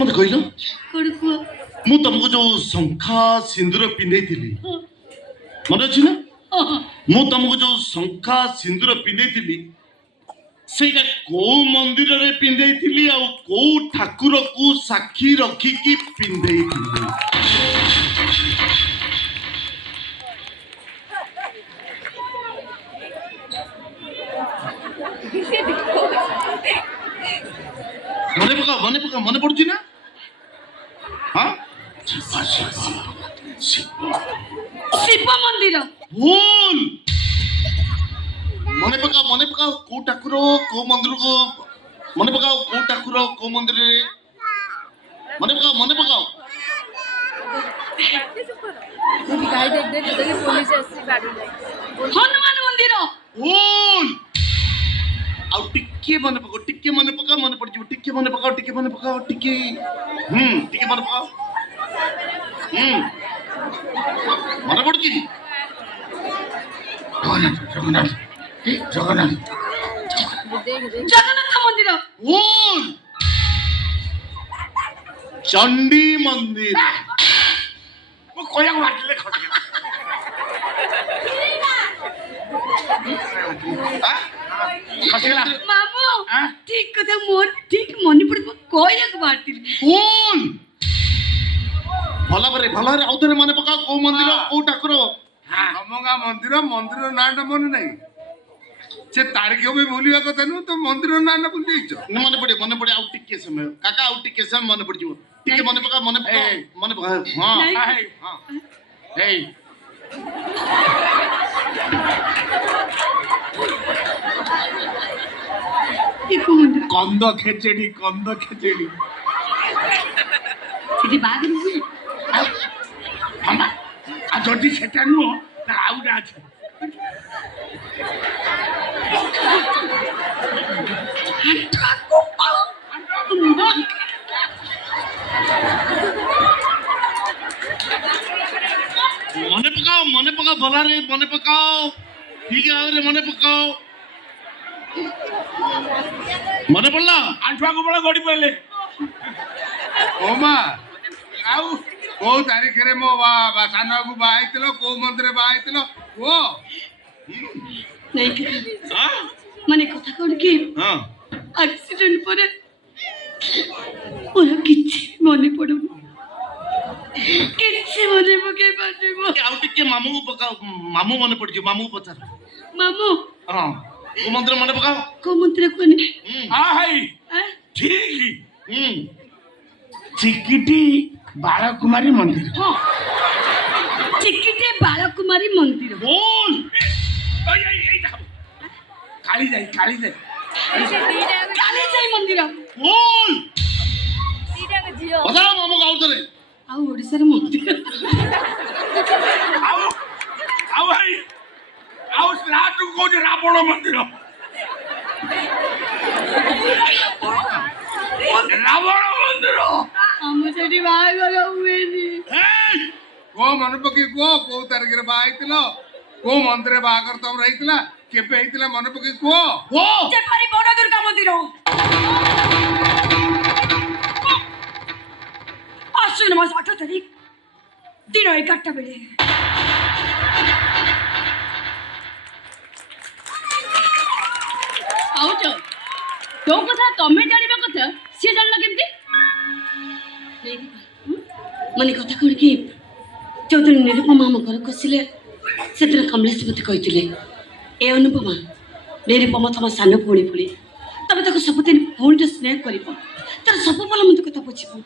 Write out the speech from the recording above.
मत कहल कौन कुआ मु तुमको जो शंखा सिंदूर पिंधे थी मन अच्छी ना मु तुमको जो शंखा सिंदूर पिंधे थी सेटा को मंदिर रे पिंधे थी आ को ठाकुर को साक्षी रखिकी पिंधे थी मन पड़ुची ना हाँ शिव मंदिर भूल मन पका को ठाकुर को मंदिर को मन पकाओ को ठाकुर को मंदिर रे मन पकाओ हनुमान मंदिर भूल आउ टिके मन पका मन पड़ जिवो टिके मन पकाओ टिके मन पकाओ मन पड़ची जगन्नाथ जगन्नाथ मंदिर भूल चंडी मंदिर वो कोया मारले खटके खटकेला मामू ठीक कथा मोर ठीक मनी पड़बो कोया को मारतिल भूल भला रे आउथरे माने पका को मंदिर को ठाकुर हमगा मंदिर नाटा मन नहीं से तारीख भी भूलिया कथा नु तो मंदिर ना ना भूल जाइछ मन पड़े आउ टिके समय काका आउ टिके समय मन पड़ जिवो टिके मन पका हां हे इको मंदिर कंद खेचेड़ी सिटी बाग नु मामा आ जदी सेटा नु ता आउडा আছে ठाकुर पालो मन पकाओ भला रे मन पकाओ ठीक है रे मन पकाओ मन पड़ला आंठवा को बड़ा गड़ी पहले ओमा आउ को तारीख रे मो बा साना को बाइतलो को मंदिर बाइतलो वो नहीं के माने कथा कोन की हां एक्सीडेंट पर ओरा किछि मने पड़ुन किछि मने पके पाटिबो आउ टिके मामू को पकाओ मामू मन पड़ जिवो मामू को पचार मामू हां को मंदिर मन पकाओ को मंत्र कोने हां हाई ठीक चिकिटी बालकुमारी मंदिर हां चिकिटे बालकुमारी मंदिर बोल काली जाई काली जाई मंदिर बोल बता मामू का आउथरे आउ ओडिसा रे मंदिर आउ भाई आउ लाटू को रावण मंदिर हम सेठी बागर हुएनी को मन पकी को तारीख रे बाइतलो को मंदिर बागर तम रहितला केबे हितला मन पकी को जे परी बड़ दुर्गा मंदिर आश्विन मास 8 तारीख दिन 11टा बेले आउट तो कथा तमे जानिबा कथा से जानला केमती मने कथा कोन की चौधरी निरुपमा हम घर कसिले सेतिर कमलेश मते कहिथिले ए अनुपमा निरुपमा तम सान भौणी भଳି तबे ताको सबदिन भौणी स्नेह करिबो तार सब भल मते कथा बुझिबो